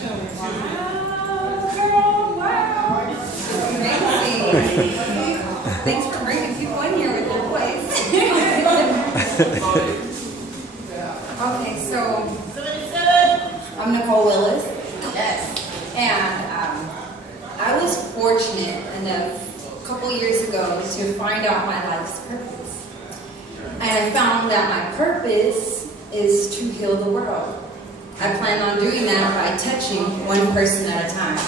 Girl, wow. Amazing. Thanks for bringing people in here with your voice. Okay, so I'm Nicole Willis. Yes. And I was fortunate enough a couple years ago to find out my life's purpose. And I found that my purpose is to heal the world. I plan on doing that by touching one person at a time.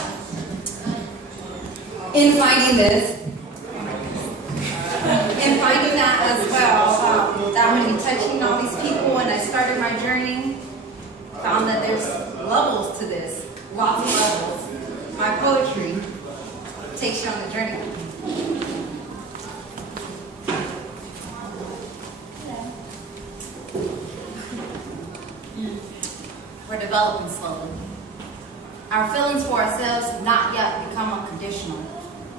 In finding that as well, that I'm going to be touching all these people, and I started my journey, found that there's levels to this, lots of levels. My poetry takes you on the journey. We're developing slowly. Our feelings for ourselves have not yet become unconditional.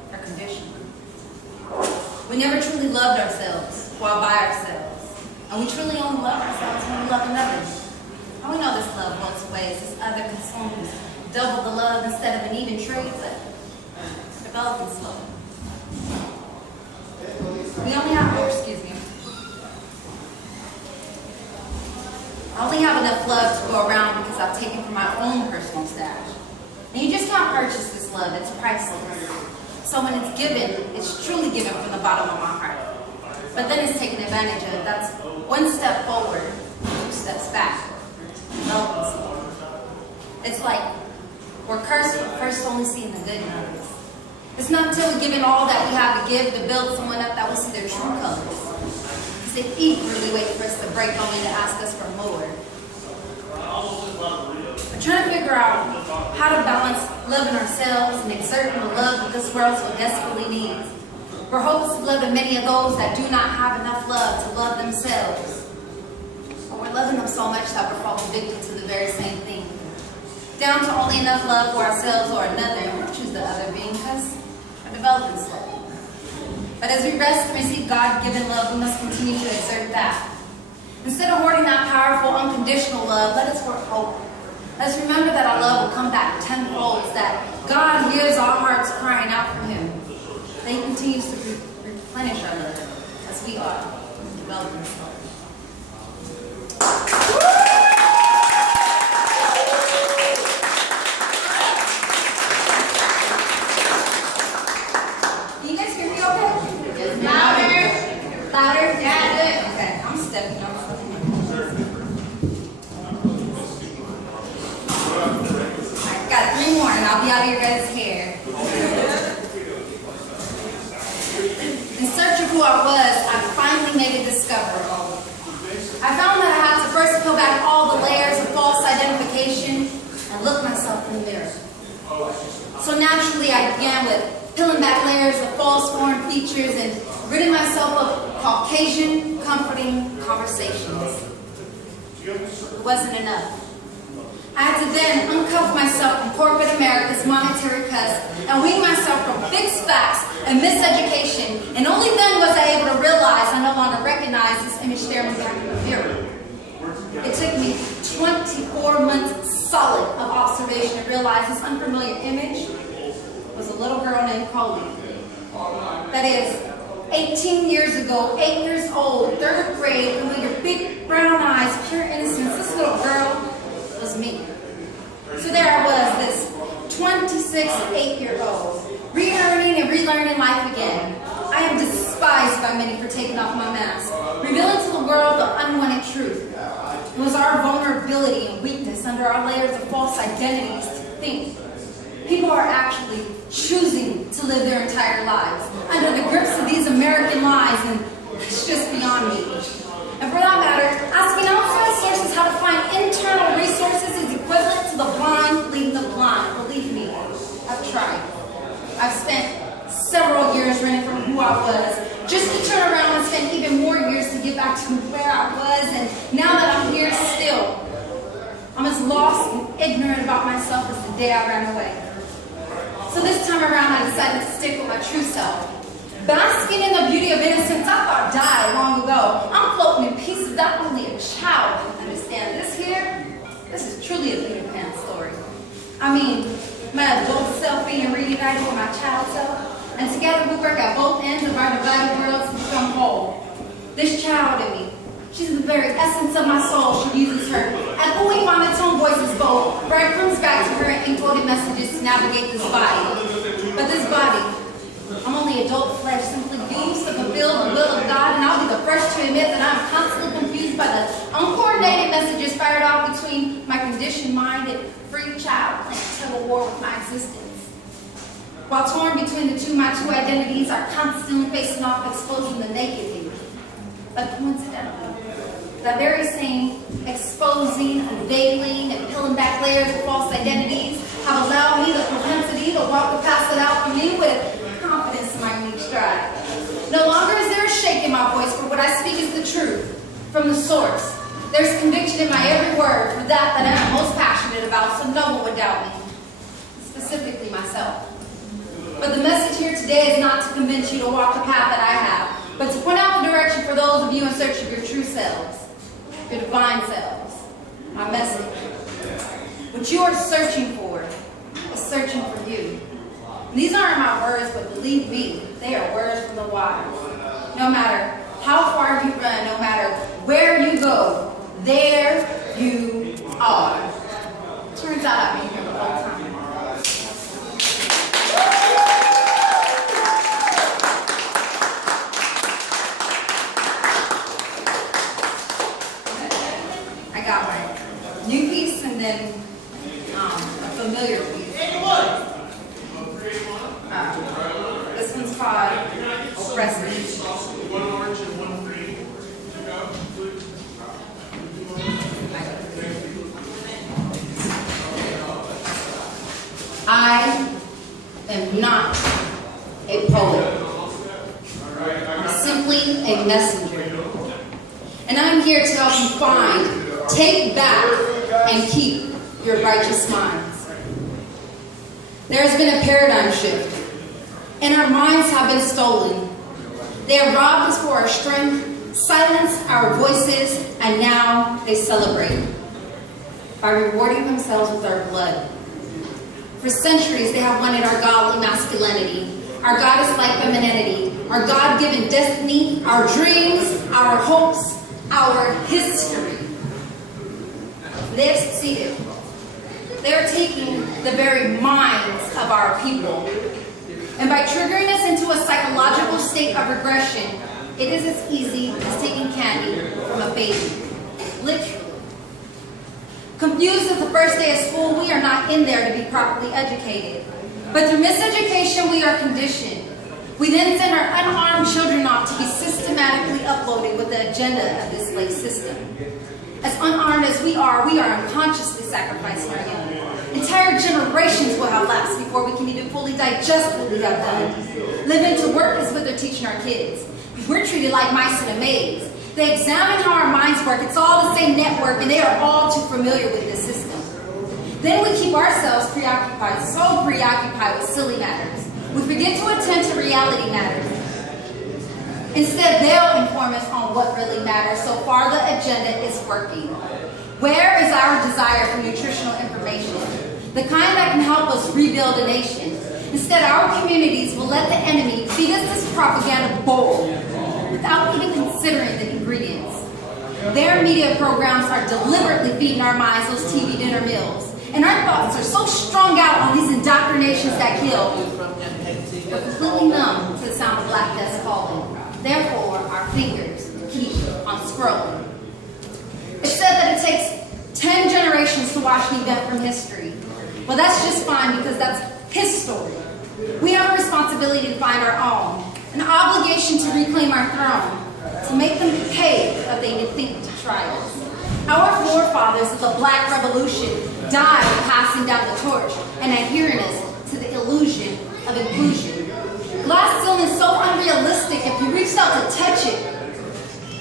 They're conditional. We never truly loved ourselves while by ourselves. And we truly only love ourselves when we love another. And we know this love works ways, this other consumes double the love instead of an even trade, but it's developing slowly. We only have, I only have enough love to go around because I've taken from my own personal stash. And you just can't purchase this love, it's priceless. So when it's given, it's truly given from the bottom of my heart. But then it's taken advantage of. That's one step forward, 2 steps back. It's like we're cursed for first only seeing the good in others. It's not until we're given all that we have to give to build someone up that we see their true colors. They eagerly wait for us to break only to ask us for more. We're trying to figure out how to balance loving ourselves and exerting the love that this world so desperately needs. We're hopeless of loving many of those that do not have enough love to love themselves. But we're loving them so much that we're falling victim to the very same thing. Down to only enough love for ourselves or another, and we'll choose the other being because we're developing slowly. But as we rest and receive God-given love, we must continue to exert that. Instead of hoarding that powerful, unconditional love, let us hoard hope. Let us remember that our love will come back tenfold, that God hears our hearts crying out for Him. That He continues to replenish our love as we are developing slowly. Louder? Yeah, good. Okay, I'm stepping up. I got 3 more and I'll be out of your guys' hair. In search of who I was, I finally made a discovery. I found that I had to first peel back all the layers of false identification and look myself in the mirror. So naturally, I began with peeling back layers of false foreign features and ridding myself of Caucasian, comforting conversations. It wasn't enough. I had to then uncuff myself from corporate America's monetary cuss and wean myself from fixed facts and miseducation, and only then was I able to realize I no longer recognized this image staring back in the mirror. It took me 24 months solid of observation to realize this unfamiliar image was a little girl named Coley. That is, 18 years ago, 8 years old, 3rd grade, familiar, big brown eyes, pure innocence. This little girl was me. So there I was, this 26, 8-year-old, relearning and relearning life again. I am despised by many for taking off my mask, revealing to the world the unwanted truth. It was our vulnerability and weakness under our layers of false identities to think. People are actually choosing to live their entire lives under the grips of these American lies, and it's just beyond me. And for that matter, asking outside sources how to find internal resources is equivalent to the blind leading the blind. Believe me, I've tried. I've spent several years running from who I was, just to turn around and spend even more years to get back to where I was, and now that I'm here still, I'm as lost and ignorant about myself as the day I ran away. So this time around, I decided to stick with my true self. Basking in the beauty of innocence I thought died long ago. I'm floating in pieces that only a child can understand. This is truly a Peter Pan story. my adult self being reunited with my child self, and together we work at both ends of our divided worlds to become whole. This child in me, she's the very essence of my soul. She uses her echoing monotone voices both breadcrumbs back to her and encoded messages to navigate this body. But this body, I'm only adult flesh, simply used to fulfill the will of God, and I'll be the first to admit that I'm constantly confused by the uncoordinated messages fired off between my conditioned mind and free child playing tug-of-war with my existence. While torn between the two, my two identities are constantly facing off, exposing the naked me. But coincidentally, that very same exposing, unveiling, and peeling back layers of false identities have allowed me the propensity to walk the path set out for me with confidence in my unique stride. No longer is there a shake in my voice, for what I speak is the truth, from the source. There's conviction in my every word for that I am most passionate about, so no one would doubt me, specifically myself. But the message here today is not to convince you to walk the path that I have, but to point out the direction for those of you in search of your true selves, your divine selves. My message. What you are searching for is searching for you. And these aren't my words, but believe me, they are words from the wise. No matter how far you run, no matter where you go, there you are. Turns out I've been here the whole time. I got my new piece and then a familiar piece. This one's called Oppressive. One orange and one green. I am not a poet. I'm simply a messenger. And I'm here to help you find, take back, and keep your righteous minds. There has been a paradigm shift, and our minds have been stolen. They have robbed us for our strength, silenced our voices, and now they celebrate by rewarding themselves with our blood. For centuries, they have wanted our godly masculinity, our goddess-like femininity, our God-given destiny, our dreams, our hopes, our history. They have succeeded. They are taking the very minds of our people. And by triggering us into a psychological state of regression, it is as easy as taking candy from a baby. Literally. Confused as the first day of school, we are not in there to be properly educated. But through miseducation, we are conditioned. We then send our unarmed children off to be systematically uploaded with the agenda of this slave system. As unarmed as we are unconsciously sacrificing our young. Entire generations will have lapsed before we can even fully digest what we have done. Living to work is what they're teaching our kids. We're treated like mice in a maze. They examine how our minds work. It's all the same network, and they are all too familiar with this system. Then we keep ourselves preoccupied, so preoccupied with silly matters. We forget to attend to reality matters. Instead, they'll inform us on what really matters. So far, the agenda is working. Where is our desire for nutritional information? The kind that can help us rebuild a nation. Instead, our communities will let the enemy feed us this propaganda bowl without even considering the ingredients. Their media programs are deliberately feeding our minds those TV dinner meals. And our thoughts are so strung out on these indoctrinations that kill. We're completely numb to the sound of Black Death calling. Therefore, our fingers keep on scrolling. It's said that it takes 10 generations to watch an event from history. Well, that's just fine because that's his story. We have a responsibility to find our own, an obligation to reclaim our throne, to make them pay if they did think to try us. Our forefathers of the Black Revolution died passing down the torch and adhering us to the illusion of inclusion. Glass ceiling is so unrealistic, if you reached out to touch it,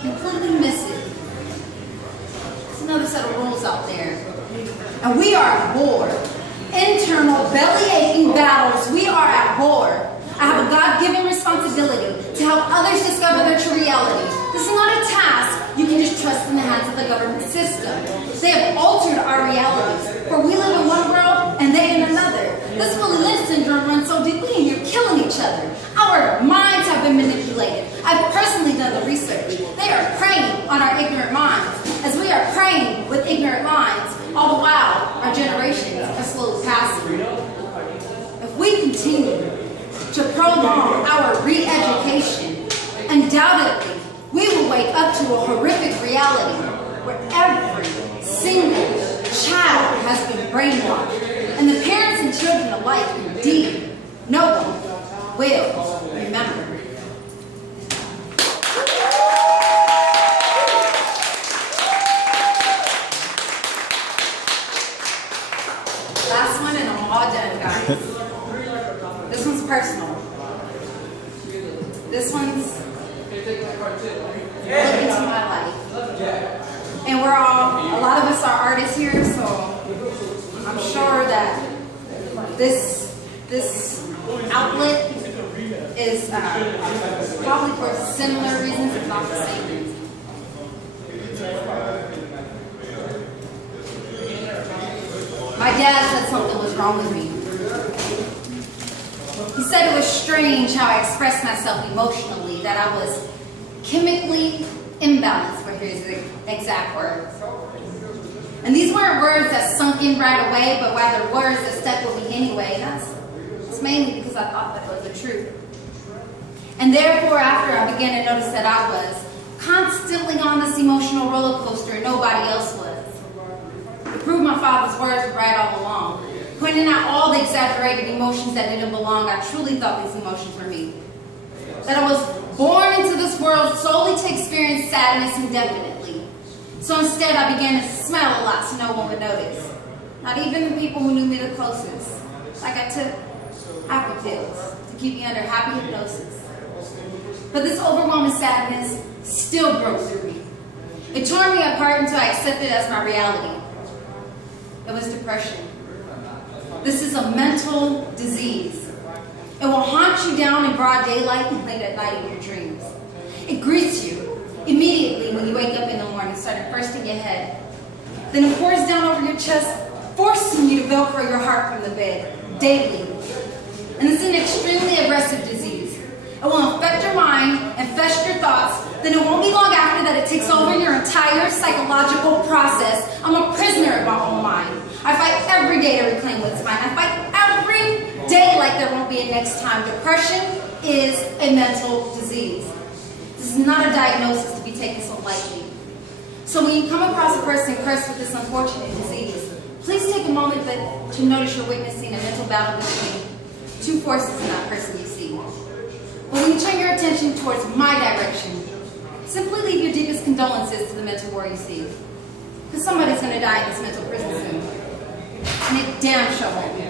you completely miss it. There's another set of rules out there. And we are at war. Internal, belly-aching battles, we are at war. I have a God-given responsibility to help others discover their true reality. This is not a task you can just trust in the hands of the government system. They have altered our realities, for we live in one world and they in This fully lit syndrome runs so deeply and you're killing each other. Our minds have been manipulated. I've personally done the research. They are preying on our ignorant minds as we are preying with ignorant minds, all the while our generations are slowly passing. If we continue to prolong our re-education, undoubtedly we will wake up to a horrific reality where every single child has been brainwashed, and the parents and children alike, indeed, no one will remember. Last one and I'm all done, guys. This one's personal. This one's look into my life. And we're all, a lot of us are artists here, so I'm sure that this outlet is probably for similar reasons, if not the same reason. My dad said something was wrong with me. He said it was strange how I expressed myself emotionally, that I was chemically imbalanced, were his exact words. And these weren't words that sunk in right away, but rather words that stuck with me anyway. That's mainly because I thought that was the truth. And therefore, after I began to notice that I was constantly on this emotional roller coaster and nobody else was, to prove my father's words were right all along, pointing out all the exaggerated emotions that didn't belong, I truly thought these emotions were me. That I was born into this world solely to experience sadness indefinitely. So instead, I began to smell a lot so no one would notice. Not even the people who knew me the closest. Like I took happy pills to keep me under happy hypnosis. But this overwhelming sadness still broke through me. It tore me apart until I accepted it as my reality. It was depression. This is a mental disease. It will haunt you down in broad daylight and late at night in your dreams. It greets you immediately when you wake up in the morning, starting first in your head. Then it pours down over your chest, forcing you to velcro your heart from the bed daily. And it's an extremely aggressive disease. It will infect your mind, infest your thoughts, then it won't be long after that it takes over your entire psychological process. I'm a prisoner of my own mind. I fight every day to reclaim what's mine. I fight every day like there won't be a next time. Depression is a mental disease. This is not a diagnosis to be taken so lightly. So when you come across a person cursed with this unfortunate disease, please take a moment to notice you're witnessing a mental battle between two forces in that person you see. But when you turn your attention towards my direction, simply leave your deepest condolences to the mental war you see. Because somebody's going to die in this mental prison soon. And it damn sure won't be